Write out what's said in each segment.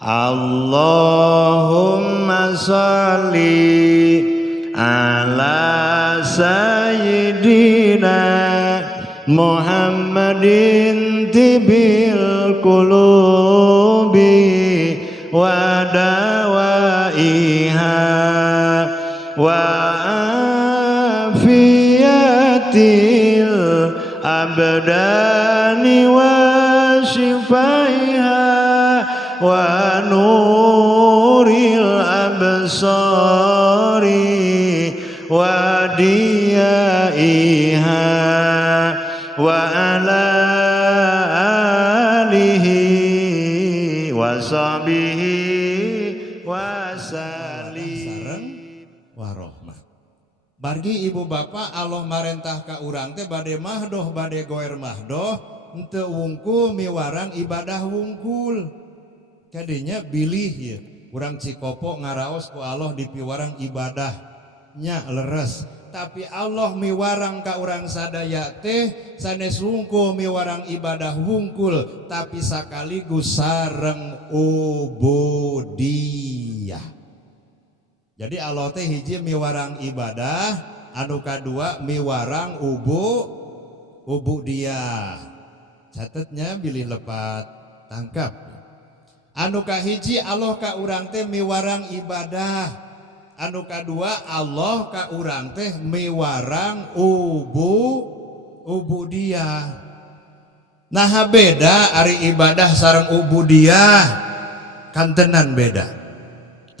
Allahumma sholli ala sayyidina Muhammadin tibil qulubi wa dawaiha wa afiyatil abdani wa shifaiha wa nuril absari wa diyaiha wa ala alihi wa sahbihi wa salim warahmah. Margi ibu bapak Allah marentah ka urang teh bade mahdoh bade goer mahdoh henteu wungkul miwarang ibadah wungkul. Kadinya bilih ya urang Cikopo ngaraos ku Allah di piwarang ibadahnya leres, tapi Allah miwarang ka urang sadaya teh sanes wungkul miwarang ibadah wungkul tapi sakaligus sareng ubudiyah. Jadi Allah teh hiji miwarang ibadah, anu kadua miwarang ubudiyah. Catetnya bilih lepat tangkap. Anu kahiji Allah ka urang teh miwarang ibadah, anu kadua Allah ka urang teh miwarang ubudiyah. Nah beda ari ibadah sareng ubudiyah kantenan beda,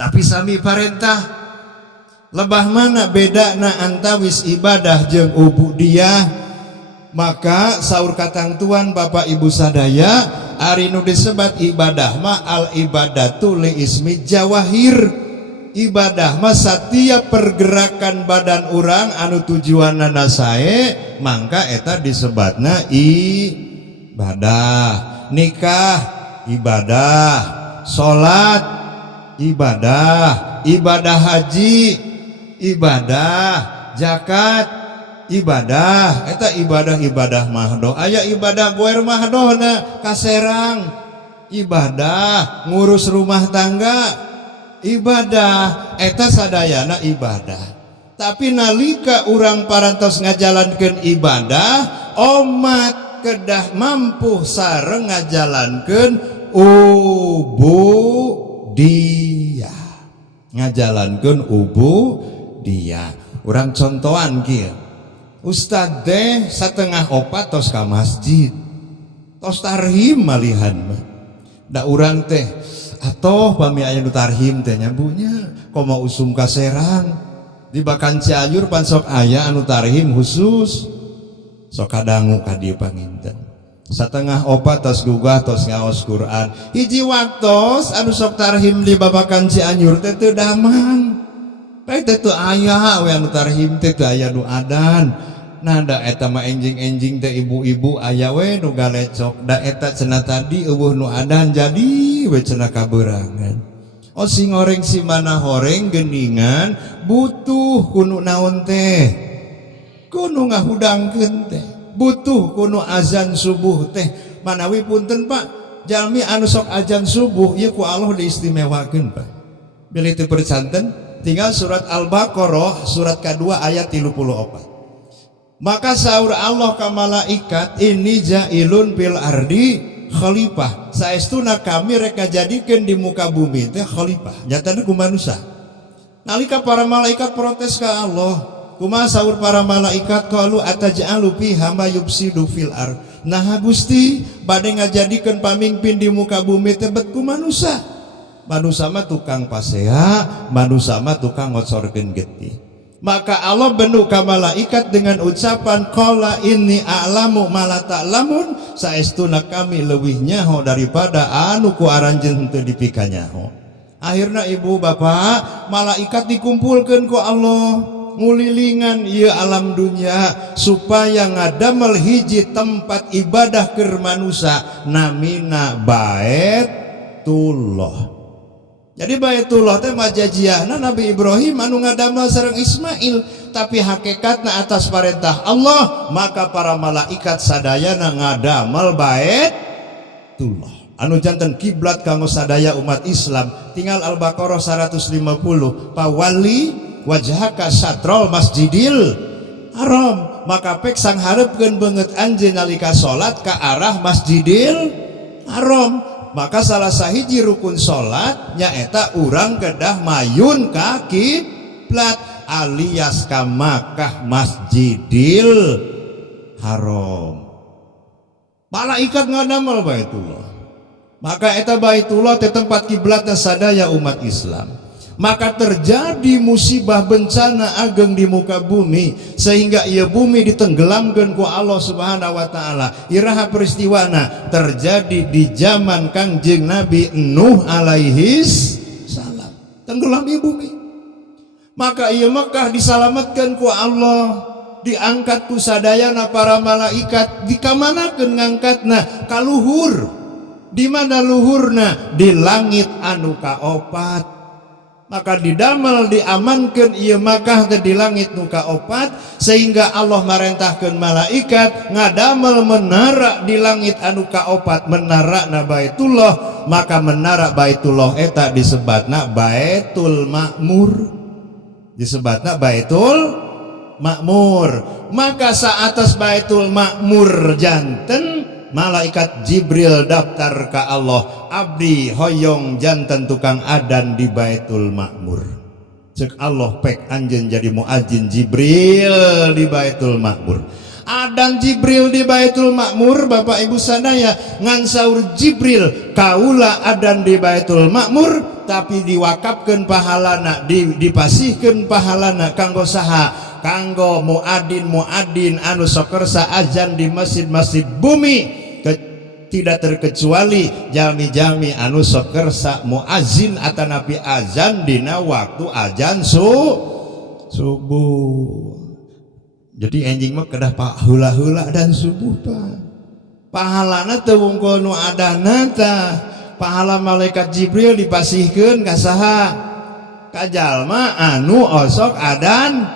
tapi sami parentah. Lebah mana beda na antawis ibadah jeung ubudiyah? Maka saur katang tuan Bapak Ibu sadaya, ari nu disebat ibadah mah al ibadatu li ismi jawahir. Ibadah mah setiap pergerakan badan urang anu tujuanna sae, mangka eta disebatna ibadah. Nikah ibadah, salat ibadah, ibadah haji ibadah, zakat ibadah. Eta ibadah mahdoh. Aya ibadah goer mahdohna kaserang ibadah, ngurus rumah tangga ibadah. Eta sadayana ibadah. Tapi nalika urang parantos ngajalankeun ibadah, omat kedah mampu sareng ngajalankeun ubudiyah. Ngajalankeun ubudiyah. Urang contohan kieu. Ustad teh satengah opat tos ka masjid, tos tarhim malihan mah. Da urang teh atoh pami aya nu tarhim teh nyabunya komo usum ka Serang di Bakan Cianjur pan sok aya anu tarhim khusus sok kadangu ka dieu panginten. Satengah opat tos gugah tos ngaos Quran. Hiji waktos anu sok tarhim di Babakan Cianjur teh teu damang. Bae teh teu aya we anu tarhim teh teu aya nu adan. Nah da eta mah enjing-enjing teh ibu-ibu aya we nu galecok. Da eta cenah tadi eueuh nu adan jadi we cenah kaberangan. Oh si ngoreng si mana horeng geningan butuh kuno naon teh? Kuno ngahudangkeun teh. Butuh kuno azan subuh teh. Manawi punten Pak, jalmi anu sok azan subuh ieu ku Allah diistimewakeun Pak. Bilih teu percanten tinggal surat Al-Baqarah surat kedua ayat 34. Maka saur Allah ka malaikat, ini jailun fil ardi khalifah. Saestuna kami reka jadikeun di muka bumi teh khalifah. Nyatana ku manusia. Nalika para malaikat protes ka Allah, kumaha saur para malaikat qalu ataj'alu fiha ma yufsidu fil ard. Nah Gusti bade ngajadikeun pamimpin di muka bumi teh bet ku manusia. Manusia mah tukang pasea, manusia mah tukang ngocorkeun getih. Maka Allah benuk ka malaikat dengan ucapan qala inni a'lamu ma la ta'lamun, saestuna kami leuwih nyaho daripada anu ku aranjeun teu dipikanyaho. Akhirna ibu bapak malaikat dikumpulkeun ku Allah ngulilingan ieu alam dunia supaya ngadamel hiji tempat ibadah keur manusia namina Baitullah. Jadi Baitullah teh majajiahna Nabi Ibrahim anu ngadamel sareng Ismail, tapi hakikatna atas perintah Allah, maka para malaikat sadayana ngadamel Baitullah. anu janten kiblat kanggo sadaya umat Islam. Tinggal Al-Baqarah 150, pawali wajhaka satrol masjidil haram, maka pek sang harepkeun beungeut anjeun nalika salat ka arah masjidil haram. Maka salah sahiji rukun salat nyaeta urang kedah mayun ka kiblat alias ka Makkah masjidil haram. Malaikat ngadamel Baitullah. Maka eta Baitullah teh tempat kiblatna sadaya umat Islam. Maka terjadi musibah bencana ageng di muka bumi sehingga ieu bumi ditenggelamkeun ku Allah Subhanahu wa taala. Iraha peristiwana terjadi di zaman Kangjeng Nabi Nuh alaihi salam. Tenggelam ieu bumi. Maka ieu Makkah disalametkeun ku Allah, diangkat ku sadayana para malaikat, dikamanakeun ngangkatna ka luhur. Di mana luhurna? Di langit anu kaopat. Maka didamel diamankan ieu Makkah di langit nu kaopat sehingga Allah marentahkeun malaikat ngadamel menara di langit anu kaopat, menara na Baitullah. Maka menara Baitullah eta disebatna Baitul Ma'mur, disebatna Baitul Ma'mur. Maka saatas Baitul Ma'mur janten malaikat Jibril daftar ka Allah, abdi hoyong janten tukang adan di Baitul Ma'mur. Cek Allah pek anjeun jadi muadzin Jibril di Baitul Ma'mur. Adan Jibril di Baitul Ma'mur, Bapak Ibu sadaya, ngan saur Jibril kaula adan di Baitul Ma'mur tapi diwakafkeun pahalana, dipasihkeun pahalana kanggo saha? Kanggo muadin anu sokersa azan di masjid-masjid bumi, tidak terkecuali jalmi-jalmi anu sokersa muazin atanapi azan dina waktu azan subuh. Jadi enjing mah kedah pak hula-hula dan subuh pak. Pahalana teu wungkul nu adana tah. Pahala malaikat Jibril dipasihkeun ka saha? Ka jalma anu osok adan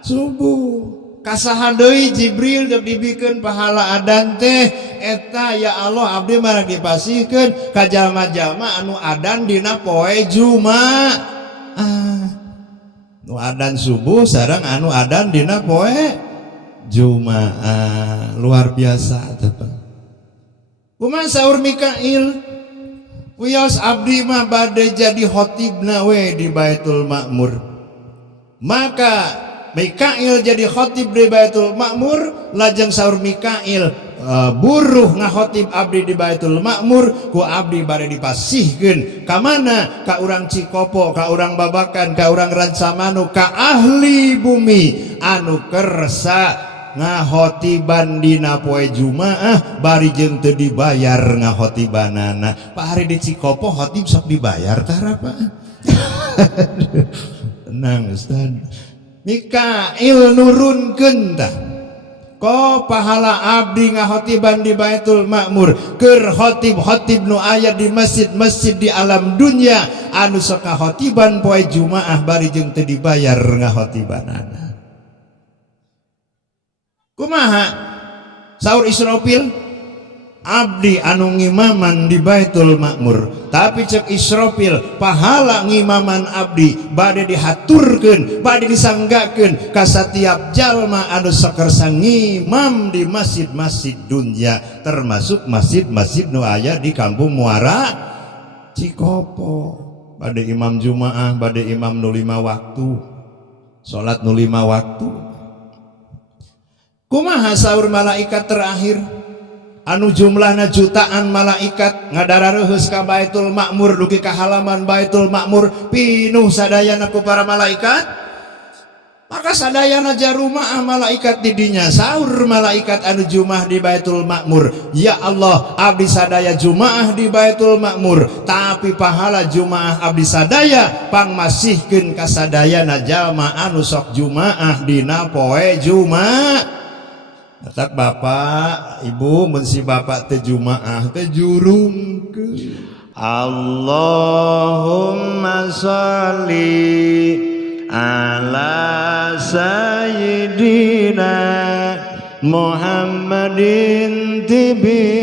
subuh. Kasaha deui Jibril dek dibikeun pahala adan teh eta ya Allah abdi mah dipasihkeun ka jalma-jalma anu adan dina poe Jumaah. Nu adan subuh sareng anu adan dina poe Jumaah. Luar biasa teh. Kumaha saur Mikail? Wios abdi mah bade jadi khotibna we di Baitul Ma'mur. Maka Mikail jadi khotib di Baitul Ma'mur, lajeng saur Mikail buruh ngakhotib abdi di Baitul Ma'mur, ku abdi bade dipasihkeun ka mana? Ka urang Cikopo, ka urang Babakan, ka urang Ransamanu, ka ahli bumi anu kersa ngakhotiban dina poe Jumaah bari jeung teu dibayar ngakhotibanana. Pak hari di Cikopo khotib sok dibayar tara Pak? Tenang Ustaz. Mikail nurunkeun tah ko pahala abdi ngakhotiban di Baitul Ma'mur keur khotib-khotib nu aya di masjid-masjid di alam dunya anu sok ngakhotiban poe Jumaah bari jeung teu dibayar ngakhotibanana. Kumaha saur Israfil? Abdi anu ngimaman di Baitul Ma'mur, tapi cek Israfil pahala ngimaman abdi bade dihaturkeun, bade disanggakeun ka satiap jalma anu sakersa ngimam di masjid-masjid dunya, termasuk masjid-masjid nu aya di Kampung Muara Cikopo. Bade imam Jumaah, bade imam nu 5 waktu, salat nu 5 waktu. Kumaha saur malaikat terakhir anu jumlahna jutaan malaikat ngadarareus ka Baitul Ma'mur dugi ka halaman Baitul Ma'mur pinuh sadayana ku para malaikat? Maka sadayana jarumaah malaikat di dinya. Saur malaikat anu jumaah di Baitul Ma'mur, ya Allah abdi sadaya jumaah di Baitul Ma'mur, tapi pahala jumaah abdi sadaya pangmasihkeun ka sadayana jalma anu sok jumaah dina poe Jumaah. Tetap bapak ibu mensi bapak teh Jumaah teh jurungkeun. Allahumma sholli ala sayyidina Muhammadin tibi